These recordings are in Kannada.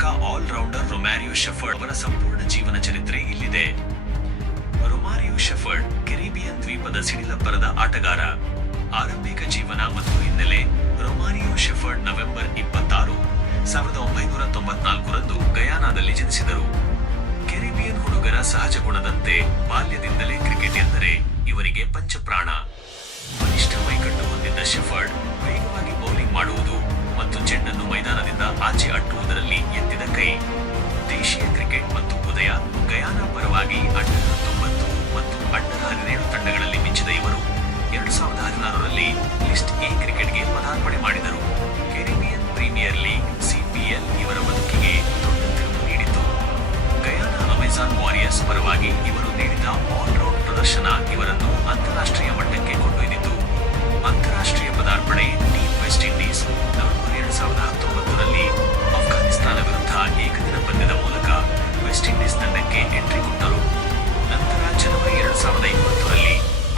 ಶ್ರೀಲಂಕಾ ಆಲ್ರೌಂಡರ್ ರೊಮಾರಿಯೋ ಶೆಫರ್ಡ್ ಅವರ ಸಂಪೂರ್ಣ ಜೀವನ ಚರಿತ್ರೆ ಇಲ್ಲಿದೆ. ರೊಮಾರಿಯೋ ಶೆಫರ್ಡ್ ಕೆರಿಬಿಯನ್ ದ್ವೀಪದ ಸಿಡಿಲಬ್ಬರದ ಆಟಗಾರ. ಆರಂಭಿಕ ಜೀವನ ಮತ್ತು ಹಿನ್ನೆಲೆ. ರೊಮಾರಿಯೋ ಶೆಫರ್ಡ್ ನವೆಂಬರ್ 26, 1994ರಂದು ಗಯಾನಾದಲ್ಲಿ ಜನಿಸಿದರು. ಕೆರಿಬಿಯನ್ ಹುಡುಗರ ಸಹಜ ಗುಣದಂತೆ ಬಾಲ್ಯದಿಂದಲೇ ಕ್ರಿಕೆಟ್ ಎಂದರೆ ಇವರಿಗೆ ಪಂಚಪ್ರಾಣ. ಬಲಿಷ್ಠ ಮೈಕಟ್ಟು ಹೊಂದಿದ್ದ ಶೆಫರ್ಡ್ ವೇಗವಾಗಿ ಬೌಲಿಂಗ್ ಮಾಡುವುದು ಮತ್ತು ಚೆಂಡನ್ನು ಮೈದಾನದಿಂದ ಆಚೆ ಅಟ್ಟುವುದರಲ್ಲಿ ಎತ್ತಿದ ಕೈ. ದೇಶೀಯ ಕ್ರಿಕೆಟ್ ಮತ್ತು ಉದಯ ಗಯಾನಾ ಪರವಾಗಿ ಅಂಡರ್ 19 ಮತ್ತು ಅಂಡರ್ 17 ತಂಡಗಳಲ್ಲಿ ಮಿಂಚಿದ ಇವರು 2016ರಲ್ಲಿ ಲಿಸ್ಟ್ ಎ ಕ್ರಿಕೆಟ್ಗೆ ಪದಾರ್ಪಣೆ ಮಾಡಿದರು. ಕೆರಿಬಿಯನ್ ಪ್ರೀಮಿಯರ್ ಲೀಗ್ CPL ಇವರ ಬದುಕಿಗೆ ದೊಡ್ಡ ತಿರುವು ನೀಡಿತು. ಗಯಾನಾ ಅಮೆಜಾನ್ ವಾರಿಯರ್ಸ್ ಪರವಾಗಿ ಇವರು ನೀಡಿದ ಆಲ್ರೌಂಡ್ ಪ್ರದರ್ಶನ ಇವರನ್ನು ಅಂತಾರಾಷ್ಟ್ರೀಯ ಮಟ್ಟಕ್ಕೆ ಕೊಂಡೊಯ್ದಿತು. ಅಂತಾರಾಷ್ಟ್ರೀಯ ಪದಾರ್ಪಣೆ. ಟೀಮ್ ವೆಸ್ಟ್ ಇಂಡೀಸ್ ನವೆಂಬರ್ 2019ರಲ್ಲಿ ಅಫ್ಘಾನಿಸ್ತಾನ ವಿರುದ್ಧ ಏಕದಿನ ಪಂದ್ಯದ ಮೂಲಕ ವೆಸ್ಟ್ ಇಂಡೀಸ್ ತಂಡಕ್ಕೆ ಎಂಟ್ರಿ ಕೊಟ್ಟರು. ನಂತರ ಜನವರಿ 2020ರಲ್ಲಿ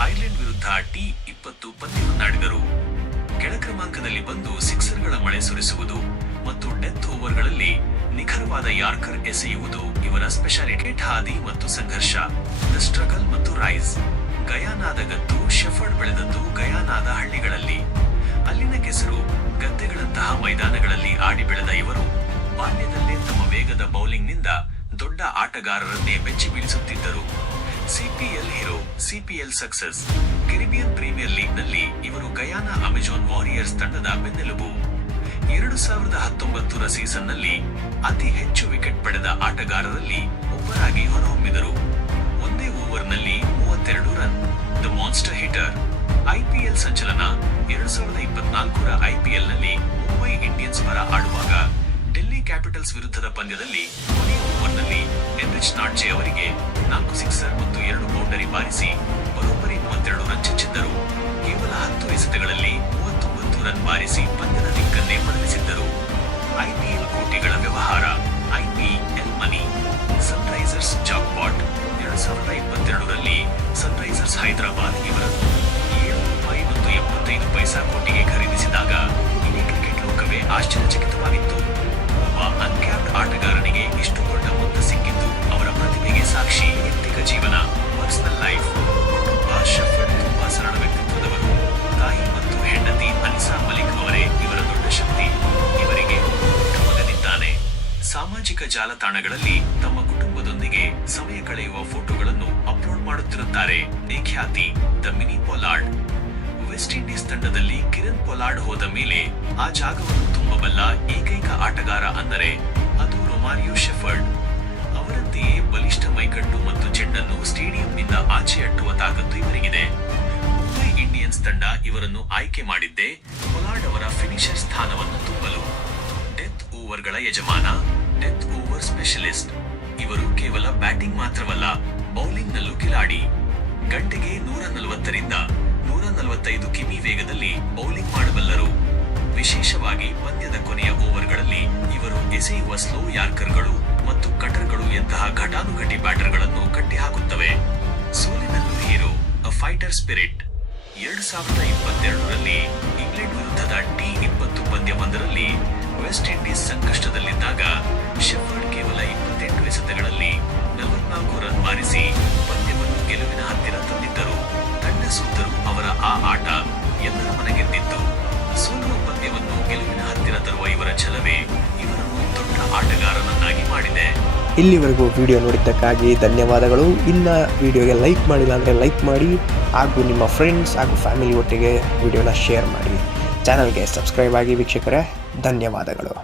ಐರ್ಲೆಂಡ್ ವಿರುದ್ಧ T20 ಪಂದ್ಯವನ್ನಾಡಿದರು. ಕೆಳಕ್ರಮಾಂಕದಲ್ಲಿ ಬಂದು ಸಿಕ್ಸರ್ಗಳ ಮಳೆ ಸುರಿಸುವುದು ಮತ್ತು ಡೆತ್ ಓವರ್ಗಳಲ್ಲಿ ನಿಖರವಾದ ಯಾರ್ಕರ್ ಎಸೆಯುವುದು ಇವರ ಸ್ಪೆಷಾಲಿಟಿ. ಹಾದಿ ಮತ್ತು ಸಂಘರ್ಷ. ದ ಸ್ಟ್ರಗಲ್ ಮತ್ತು ರೈಸ್. ಗಯಾನಾದ ಗತ್ತು. ಶೆಫರ್ಡ್ ಬೆಳೆದದ್ದು ಗಯಾನಾದ ಹಳ್ಳಿಗಳಲ್ಲಿ. ಅಲ್ಲಿನ ಕೆಸರು ಗದ್ದೆಗಳಂತಹ ಮೈದಾನಗಳಲ್ಲಿ ಆಡಿ ಬೆಳೆದ ಇವರು ಬಾಲ್ಯದಲ್ಲೇ ತಮ್ಮ ವೇಗದ ಬೌಲಿಂಗ್ನಿಂದ ದೊಡ್ಡ ಆಟಗಾರರನ್ನೇ ಬೆಚ್ಚಿ ಬೀಳಿಸುತ್ತಿದ್ದರು. CPL hero. CPL success. Caribbean Premier ಲೀಗ್ನಲ್ಲಿ ಇವರು ಗಯಾನಾ ಅಮೆಜಾನ್ ವಾರಿಯರ್ಸ್ ತಂಡದ ಬೆನ್ನೆಲುಬು. 2019ರ ಸೀಸನ್ನಲ್ಲಿ ಅತಿ ಹೆಚ್ಚು ವಿಕೆಟ್ ಪಡೆದ ಆಟಗಾರರಲ್ಲಿ ಒಬ್ಬರಾಗಿ ಹೊರಹೊಮ್ಮಿದರು. ಒಂದೇ ಓವರ್ನಲ್ಲಿ 32 run. The monster hitter. IPL ಸಂಚಲನ. 2024ರ IPLನಲ್ಲಿ ಮುಂಬೈ ಇಂಡಿಯನ್ಸ್ ಪರ ಆಡುವಾಗ ಡೆಲ್ಲಿ ಕ್ಯಾಪಿಟಲ್ಸ್ ವಿರುದ್ಧದ ಪಂದ್ಯದಲ್ಲಿ ಕೊನೆಯ ಓವರ್ನಲ್ಲಿ ಎನ್ರಿಚ್ ನಾಟ್ಜೆ ಅವರಿಗೆ 4 ಸಿಕ್ಸರ್ ಮತ್ತು 2 ಬೌಂಡರಿ ಬಾರಿಸಿ ಬರೋಬ್ಬರಿ 32 ರನ್ ಚಚ್ಚಿದ್ದರು. ಕೇವಲ 10 ಎಸೆತಗಳಲ್ಲಿ 39 ರನ್ ಬಾರಿಸಿ ಪಂದ್ಯದ ದಿಕ್ಕನ್ನೇ ಬದಲಿಸಿದ್ದರು. IPL ಕೋಟಿಗಳ ವ್ಯವಹಾರ. IPL money. Sunrisers jackpot. 2022ರಲ್ಲಿ ಸನ್ರೈಸರ್ಸ್ ಹೈದರಾಬಾದ್ ಇವರನ್ನು ₹7.75 ಕೋಟಿಗೆ ಖರೀದಿಸಿದಾಗ ಇಡೀ ಕ್ರಿಕೆಟ್ ಲೋಕವೇ ಆಶ್ಚರ್ಯಚಕಿತವಾಗಿತ್ತು. ಒಬ್ಬ ಅನ್ಕ್ಯಾಪ್ಡ್ ಆಟಗಾರನಿಗೆ ಇಷ್ಟು ದೊಡ್ಡ ಮೊತ್ತ ಸಿಕ್ಕಿದ್ದು ಅವರ ಪ್ರತಿಭೆಗೆ ಸಾಕ್ಷಿ. ವೈಯಕ್ತಿಕ ಜೀವನ. Personal life. ಕುಟುಂಬ. ಶೆಫರ್ಡ್ ತುಂಬಾ ಸರಳ ವ್ಯಕ್ತಿತ್ವದವರು. ತಾಯಿ ಮತ್ತು ಹೆಂಡತಿ ಅನಿಸಾ ಮಲಿಕ್ ಅವರೇ ಇವರ ದೊಡ್ಡ ಶಕ್ತಿ. ಇವರಿಗೆ ಪುಟ್ಟ ಮಗನಿದ್ದಾನೆ. ಸಾಮಾಜಿಕ ಜಾಲತಾಣಗಳಲ್ಲಿ ತಮ್ಮ ಕುಟುಂಬದೊಂದಿಗೆ ಸಮಯ ಕಳೆಯುವ ಫೋಟೋಗಳನ್ನು ಅಪ್ಲೋಡ್ ಮಾಡುತ್ತಿರುತ್ತಾರೆ. ಖ್ಯಾತಿ. The mini Pollard. West Indies ತಂಡದಲ್ಲಿ ಕಿರಣ್ ಪೊಲಾರ್ಡ್ ಹೋದ ಮೇಲೆ ಆ ಜಾಗವನ್ನು ತುಂಬಬಲ್ಲ ಏಕೈಕ ಆಟಗಾರ ಅಂದರೆ ಅದು ರೊಮಾರಿಯೋ ಶೆಫರ್ಡ್. ಅವರಂತೆಯೇ ಬಲಿಷ್ಠ ಮೈಕಟ್ಟು ಮತ್ತು ಚೆಂಡನ್ನು ಸ್ಟೇಡಿಯಂನಿಂದ ಆಚೆ ಅಟ್ಟುವ ತಾಕತ್ತು ಇವರಿಗಿದೆ. ಮುಂಬೈ ಇಂಡಿಯನ್ಸ್ ತಂಡ ಇವರನ್ನು ಆಯ್ಕೆ ಮಾಡಿದ್ದೇ ಪೊಲಾರ್ಡ್ ಅವರ ಫಿನಿಷರ್ ಸ್ಥಾನವನ್ನು ತುಂಬಲು. ಡೆತ್ ಓವರ್ಗಳ ಯಜಮಾನ. Death over specialist. ಇವರು ಕೇವಲ ಬ್ಯಾಟಿಂಗ್ ಮಾತ್ರವಲ್ಲ, ಬೌಲಿಂಗ್ನಲ್ಲೂ ಕಿಲಾಡಿ. ಗಂಟೆಗೆ 140ರಿಂದ 145 ಕಿಮಿ ವೇಗದಲ್ಲಿ ಬೌಲಿಂಗ್ ಮಾಡಬಲ್ಲರು. ವಿಶೇಷವಾಗಿ ಪಂದ್ಯದ ಕೊನೆಯ ಓವರ್ಗಳಲ್ಲಿ ಇವರು ಎಸೆಯುವ ಸ್ಲೋ ಯಾರ್ಕರ್ಗಳು ಮತ್ತು ಕಟರ್ಗಳು ಎಂತಹ ಘಟಾನುಘಟಿ ಬ್ಯಾಟರ್ಗಳನ್ನು ಕಟ್ಟಿಹಾಕುತ್ತವೆ. ಸೋಲಿನಲ್ಲೂ ಹೀರೋ. A fighter spirit. 2022ರಲ್ಲಿ ಇಂಗ್ಲೆಂಡ್ ವಿರುದ್ಧದ T20 ಪಂದ್ಯವೊಂದರಲ್ಲಿ ವೆಸ್ಟ್ ಇಂಡೀಸ್ ಸಂಕಷ್ಟದಲ್ಲಿದ್ದಾಗ ಶೆಫರ್ಡ್ ಕೇವಲ 28 ಎಸೆತಗಳಲ್ಲಿ 44 ರನ್ ಬಾರಿಸಿ ಪಂದ್ಯವನ್ನು ಗೆಲುವಿನ ಹತ್ತಿರ ತಂದಿದ್ದರು. ತಂಡ ಸೋತರೂ ಅವರ ಆ ಆಟ ಎಲ್ಲರ ಮನಗೆದ್ದಿತ್ತು. ಸೋಲುವ ಪಂದ್ಯವನ್ನು ಗೆಲುವಿನ ಹತ್ತಿರ ತರುವ ಇವರ ಛಲವೇ ಇವರನ್ನು ದೊಡ್ಡ ಆಟಗಾರನನ್ನಾಗಿ ಮಾಡಿದೆ. ಇಲ್ಲಿವರೆಗೂ ವಿಡಿಯೋ ನೋಡಿದ್ದಕ್ಕಾಗಿ ಧನ್ಯವಾದಗಳು. ಇನ್ನು ವಿಡಿಯೋಗೆ ಲೈಕ್ ಮಾಡಿಲ್ಲ ಅಂದರೆ ಲೈಕ್ ಮಾಡಿ, ಹಾಗೂ ನಿಮ್ಮ ಫ್ರೆಂಡ್ಸ್ ಹಾಗೂ ಫ್ಯಾಮಿಲಿ ಒಟ್ಟಿಗೆ ವಿಡಿಯೋನ ಶೇರ್ ಮಾಡಿ. ಚಾನಲ್ಗೆ ಸಬ್ಸ್ಕ್ರೈಬ್ ಆಗಿ ವೀಕ್ಷಕರೇ. ಧನ್ಯವಾದಗಳು.